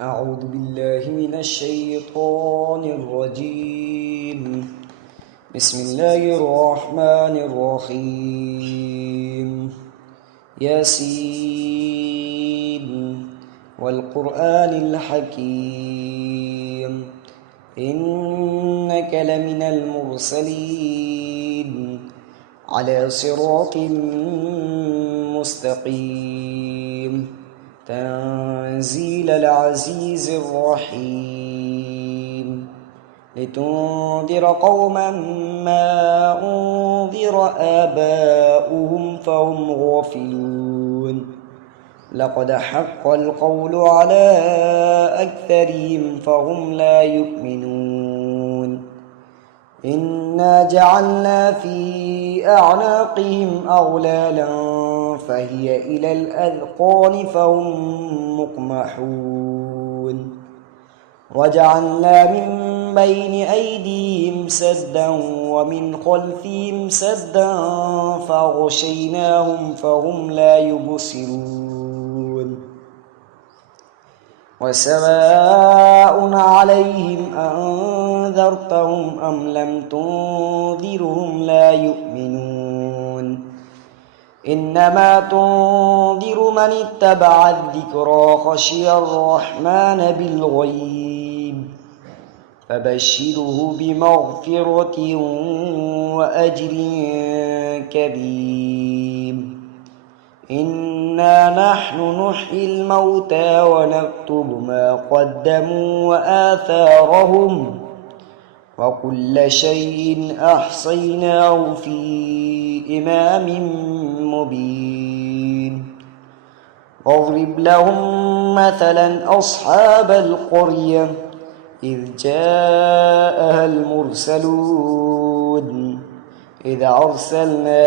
أعوذ بالله من الشيطان الرجيم. بسم الله الرحمن الرحيم. ياسين والقرآن الحكيم إنك لمن المرسلين على صراط مستقيم تنزيل العزيز الرحيم لتنذر قوما ما أنذر آباؤهم فهم غافلون لقد حق القول على أكثرهم فهم لا يؤمنون إنا جعلنا في أعناقهم أغلالا فهي إلى الأذقان فهم مقمحون وجعلنا من بين أيديهم سدا ومن خلفهم سدا فغشيناهم فهم لا يبصرون وسواء عليهم أنذرتهم أم لم تنذرهم لا يؤمنون إنما تنذر من اتبع الذكرى خشي الرحمن بالغيب فبشره بمغفرة وأجر كريم إنا نحن نحيي الموتى ونكتب ما قدموا وآثارهم وكل شيء أحصيناه في إمام مبين واضرب لهم مثلا أصحاب القرية إذ جاءها المرسلون إذ أرسلنا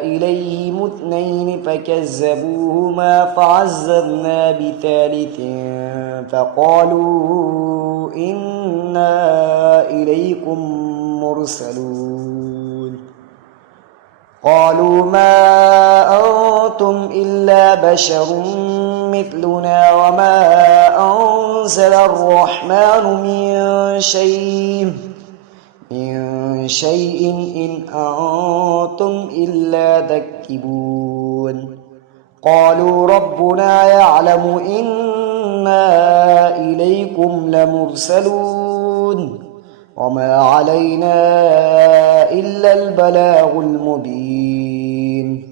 إليهم 2 فكذبوهما فعززنا بثالث فقالوا إنا إليكم مرسلون قالوا ما أنتم إلا بشر مثلنا وما أنزل الرحمن من شيء إن أنتم إلا تكذبون قالوا ربنا يعلم إنا إليكم لمرسلون وما علينا إلا البلاغ المبين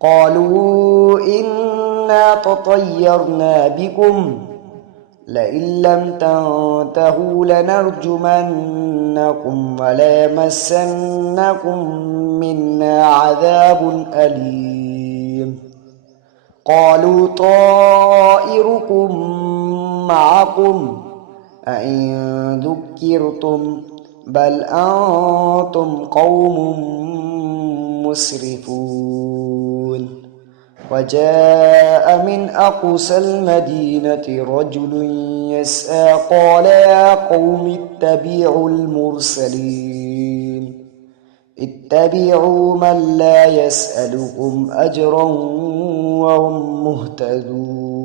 قالوا إنا تطيرنا بكم لئن لم تنتهوا لنرجمنكم وليمسنكم منا عذاب أليم قالوا طائركم معكم أئن ذكرتم بل أنتم قوم مسرفون وجاء من أقصى المدينة رجل يسعى قال يا قوم اتبعوا المرسلين اتبعوا من لا يسألكم أجرا وهم مهتدون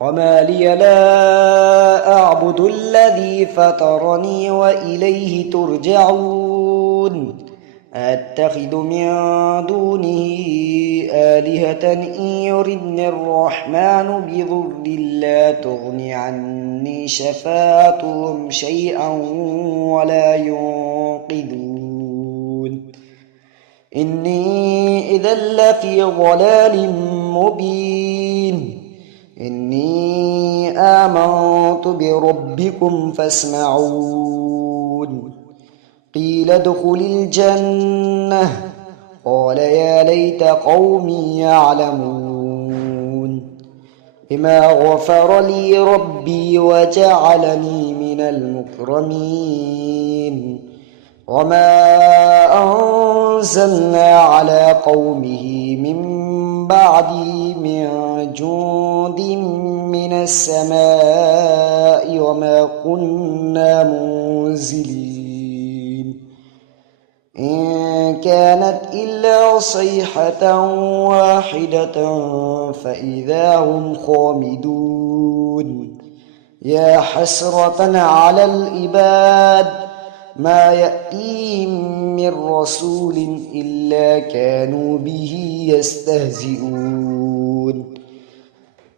وما لي لا أعبد الذي فطرني وإليه ترجعون أتخذ من دونه آلهة إن يردني الرحمن بضر لا تغن عني شفاعتهم شيئا ولا ينقذون إني إذا لفي ضلال مبين إني آمنت بربكم فاسمعون قيل ادخل الجنة قال يا ليت قومي يعلمون بما غفر لي ربي وجعلني من المكرمين وما أنزلنا على قومه من بعده من جند من السماء وما كنا منزلين إن كانت إلا صيحة واحدة فإذا هم خامدون يا حسرة على العباد ما يأتيهم من رسول إلا كانوا به يستهزئون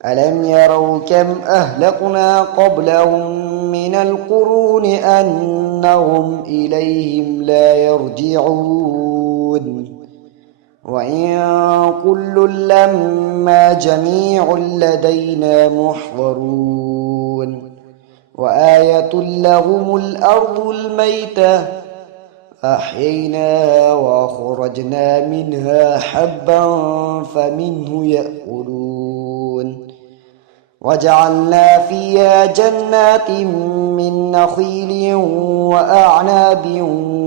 ألم يروا كم أهلكنا قبلهم من القرون أنهم إليهم لا يرجعون وإن كل لما جميع لدينا محضرون وآية لهم الأرض الميتة أحييناها وأخرجنا منها حبا فمنه يأكلون وجعلنا فيها جنات من نخيل وأعناب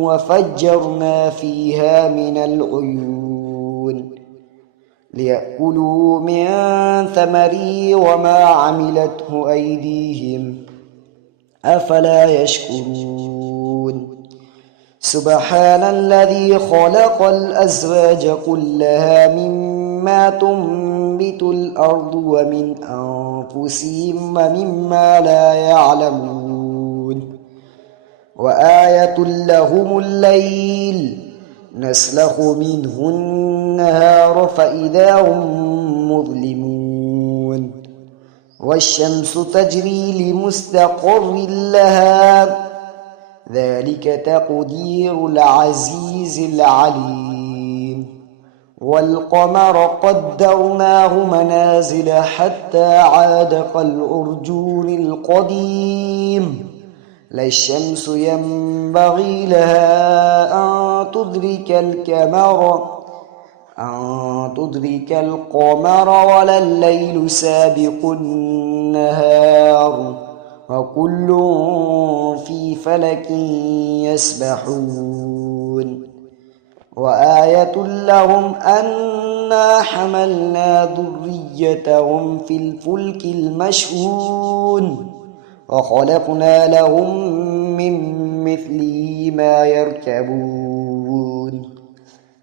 وفجرنا فيها من العيون ليأكلوا من ثمره وما عملته أيديهم أفلا يشكرون سبحان الذي خلق الأزواج كلها مما تنبت الأرض ومن أنفسهم ومما لا يعلمون وآية لهم الليل نسلخ منه النهار فإذا هم مظلمون والشمس تجري لمستقر لها ذلك تقدير العزيز العليم والقمر قدرناه منازل حتى عاد كالعرجون القديم لا الشمس ينبغي لها أن تدرك القمر ولا الليل سابق النهار وكل في فلك يسبحون وآية لهم أنا حملنا ذريتهم في الفلك المشحون وخلقنا لهم من مثله ما يركبون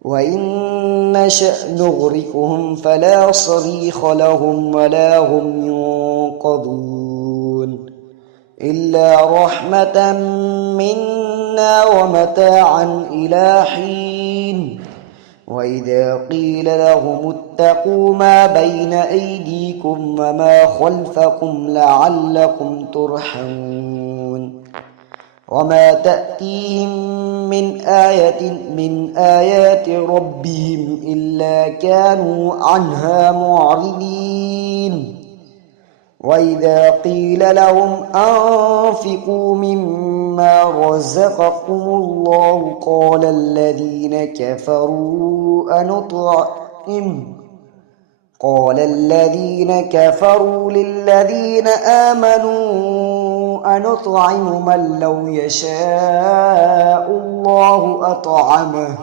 وإن نشأ نغرقهم فلا صريخ لهم ولا هم ينقذون إلا رحمة منا ومتاعا إلى حين وإذا قيل لهم اتقوا ما بين أيديكم وما خلفكم لعلكم ترحمون وما تأتيهم من آية من آيات ربهم إلا كانوا عنها معرضين وإذا قيل لهم أنفقوا مما رزقكم الله قال الذين كفروا للذين آمنوا أنطعم من لو يشاء الله أطعمه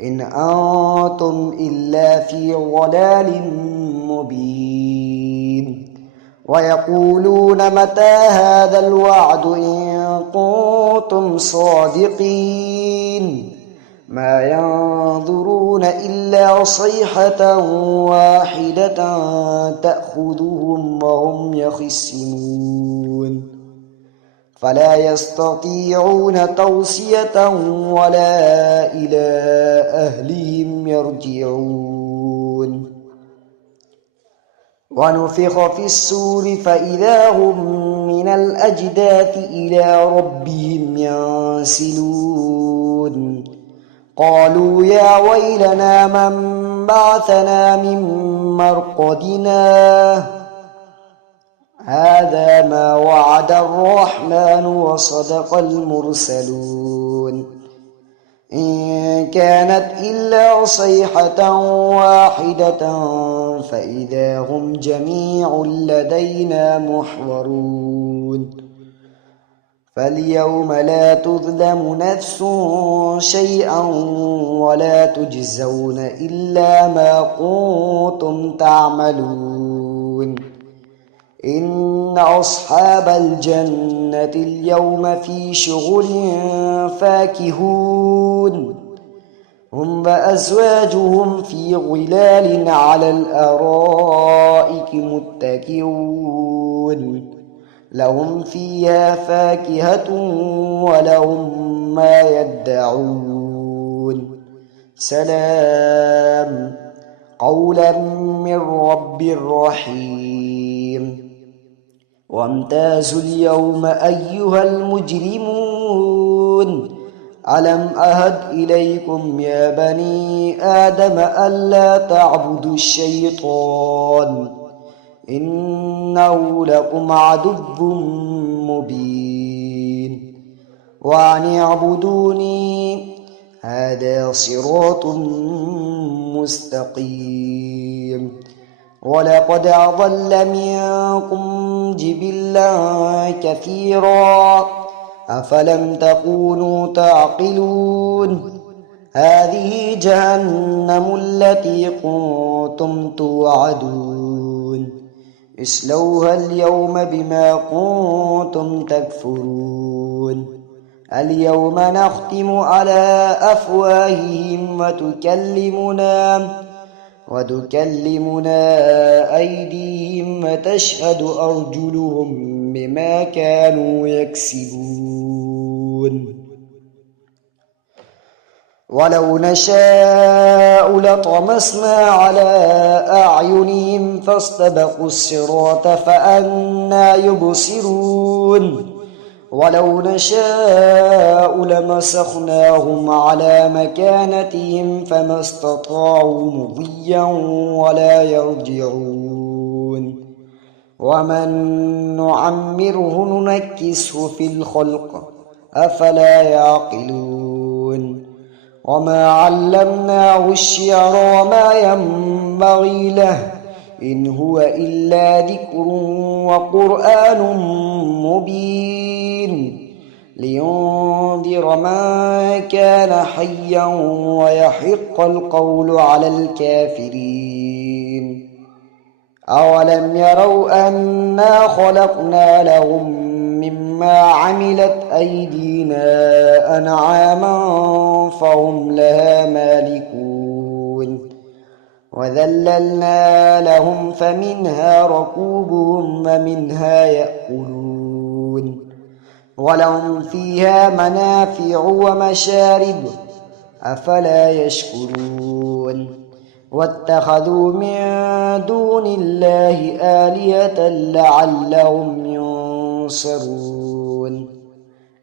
إن أنتم إلا في ضلال مبين ويقولون متى هذا الوعد إن كنتم صادقين ما ينظرون إلا صيحة واحدة تأخذهم وهم يخصمون فلا يستطيعون توصية ولا إلى أهلهم يرجعون ونفخ في السور فإذا هم من الأجداث إلى ربهم ينسلون قالوا يا ويلنا من بعثنا من مرقدنا هذا ما وعد الرحمن وصدق المرسلون إن كانت إلا صيحة واحدة فإذا هم جميع لدينا محضرون فاليوم لا تظلم نفس شيئا ولا تجزون إلا ما كنتم تعملون إن أصحاب الجنة اليوم في شغل فاكهون هم وأزواجهم في ظلال على الأرائك متكئون لهم فيها فاكهة ولهم ما يدعون سلام قولا من رب رحيم وامتازوا اليوم أيها المجرمون ألم أهد إليكم يا بني آدم ألا تعبدوا الشيطان إنه لكم عدو مبين وأن اعبدوني هذا صراط مستقيم ولقد أضل منكم جبلا كثيرا أفلم تكونوا تعقلون هذه جهنم التي كنتم توعدون اصلوها اليوم بما كنتم تكفرون اليوم نختم على أفواههم وتكلمنا أيديهم وتشهد أرجلهم بما كانوا يكسبون ولو نشاء لطمسنا على أعينهم فاستبقوا الصراط فأنى يبصرون ولو نشاء لمسخناهم على مكانتهم فما استطاعوا مضيا ولا يرجعون ومن نعمره ننكسه في الخلق أفلا يعقلون وما علمناه الشعر وما ينبغي له إن هو إلا ذكر وقرآن مبين لينذر من كان حيا ويحق القول على الكافرين أولم يروا أنا خلقنا لهم مما عملت أيدينا أنعاما فهم لها مالكون وذللنا لهم فمنها ركوبهم ومنها يأكلون ولهم فيها منافع ومشارب أفلا يشكرون واتخذوا من دون الله آلهة لعلهم ينصرون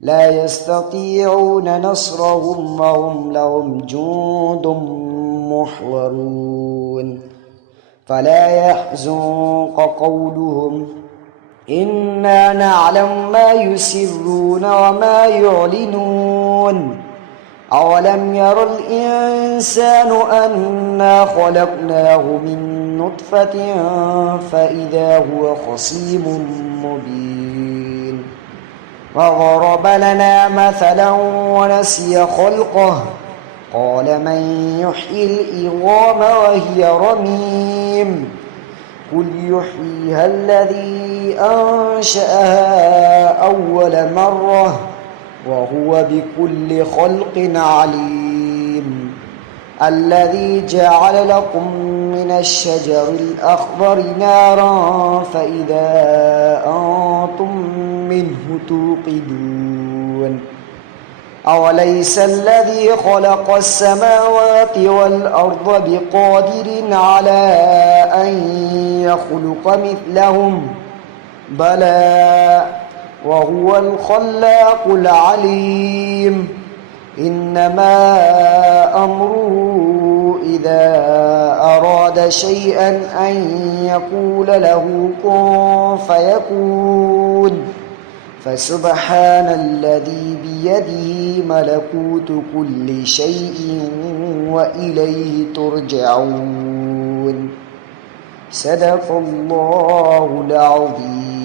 لا يستطيعون نصرهم وهم لهم جند محضرون فلا يحزنك قولهم إنا نعلم ما يسرون وما يعلنون أولم ير الإنسان أنا خلقناه من نطفة فإذا هو خصيم مبين وضرب لنا مثلا ونسي خلقه قال من يحيي العظام وهي رميم قل يحييها الذي أنشأها أول مرة وهو بكل خلق عليم الذي جعل لكم من الشجر الأخضر نارا فإذا أنتم منه توقدون أوليس الذي خلق السماوات والأرض بقادر على أن يخلق مثلهم بلى وهو الخلاق العليم إنما أمره إذا أراد شيئا أن يقول له كن فيكون فسبحان الذي بيده ملكوت كل شيء وإليه ترجعون صدق الله العظيم.